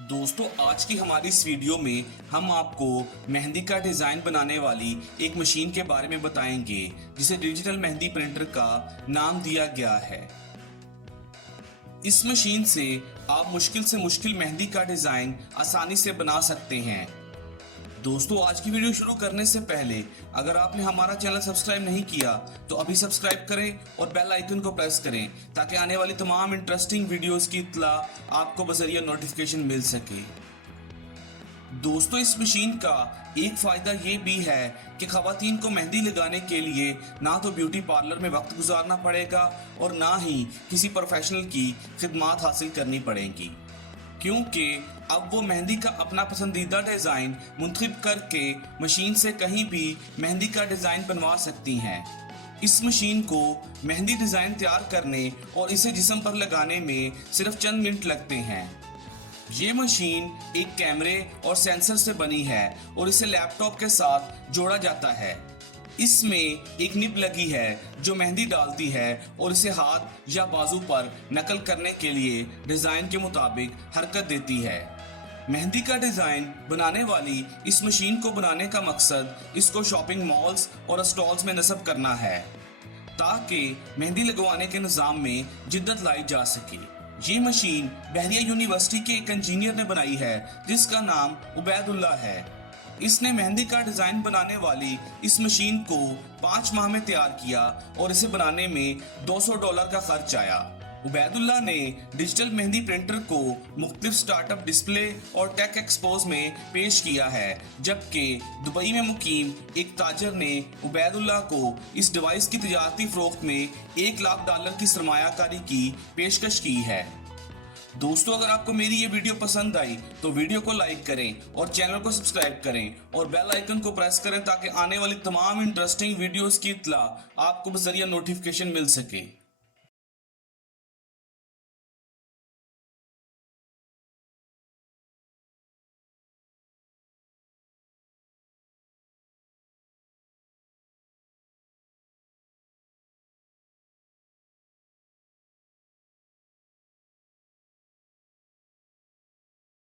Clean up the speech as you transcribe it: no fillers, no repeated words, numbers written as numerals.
दोस्तों, आज की हमारी इस वीडियो में हम आपको मेहंदी का डिज़ाइन बनाने वाली एक मशीन के बारे में बताएंगे जिसे डिजिटल मेहंदी प्रिंटर का नाम दिया गया है। इस मशीन से आप मुश्किल से मुश्किल मेहंदी का डिज़ाइन आसानी से बना सकते हैं। दोस्तों, आज की वीडियो शुरू करने से पहले अगर आपने हमारा चैनल सब्सक्राइब नहीं किया तो अभी सब्सक्राइब करें और बेल आइकन को प्रेस करें ताकि आने वाली तमाम इंटरेस्टिंग वीडियोस की इत्तला आपको बज़रिया नोटिफिकेशन मिल सके। दोस्तों, इस मशीन का एक फ़ायदा ये भी है कि ख़वातीन को मेहंदी लगाने के लिए ना तो ब्यूटी पार्लर में वक्त गुजारना पड़ेगा और ना ही किसी प्रोफेशनल की खिदमात हासिल करनी पड़ेंगी, क्योंकि अब वो मेहंदी का अपना पसंदीदा डिज़ाइन मुंतखब करके मशीन से कहीं भी मेहंदी का डिज़ाइन बनवा सकती हैं। इस मशीन को मेहंदी डिज़ाइन तैयार करने और इसे जिस्म पर लगाने में सिर्फ चंद मिनट लगते हैं। ये मशीन एक कैमरे और सेंसर से बनी है और इसे लैपटॉप के साथ जोड़ा जाता है। इसमें एक निब लगी है जो मेहंदी डालती है और इसे हाथ या बाजू पर नकल करने के लिए डिज़ाइन के मुताबिक हरकत देती है। मेहंदी का डिज़ाइन बनाने वाली इस मशीन को बनाने का मकसद इसको शॉपिंग मॉल्स और स्टॉल्स में नस्ब करना है ताकि मेहंदी लगवाने के निज़ाम में जिद्दत लाई जा सके। ये मशीन बहरिया यूनिवर्सिटी के एक इंजीनियर ने बनाई है जिसका नाम उबैदुल्ला है। इसने मेहंदी का डिज़ाइन बनाने वाली इस मशीन को 5 माह में तैयार किया और इसे बनाने में $200 का खर्च आया। उबैदुल्ला ने डिजिटल मेहंदी प्रिंटर को मुख्तलिफ स्टार्टअप डिस्प्ले और टेक एक्सपोज में पेश किया है, जबकि दुबई में मुकीम एक ताजर ने उबैदुल्ला को इस डिवाइस की तिजारती फ़रोख्त में $1 लाख की सरमायाकारी की पेशकश की है। दोस्तों, अगर आपको मेरी ये वीडियो पसंद आई तो वीडियो को लाइक करें और चैनल को सब्सक्राइब करें और बेल आइकन को प्रेस करें ताकि आने वाली तमाम इंटरेस्टिंग वीडियोस की इत्तला आपको बज़रिया नोटिफिकेशन मिल सके।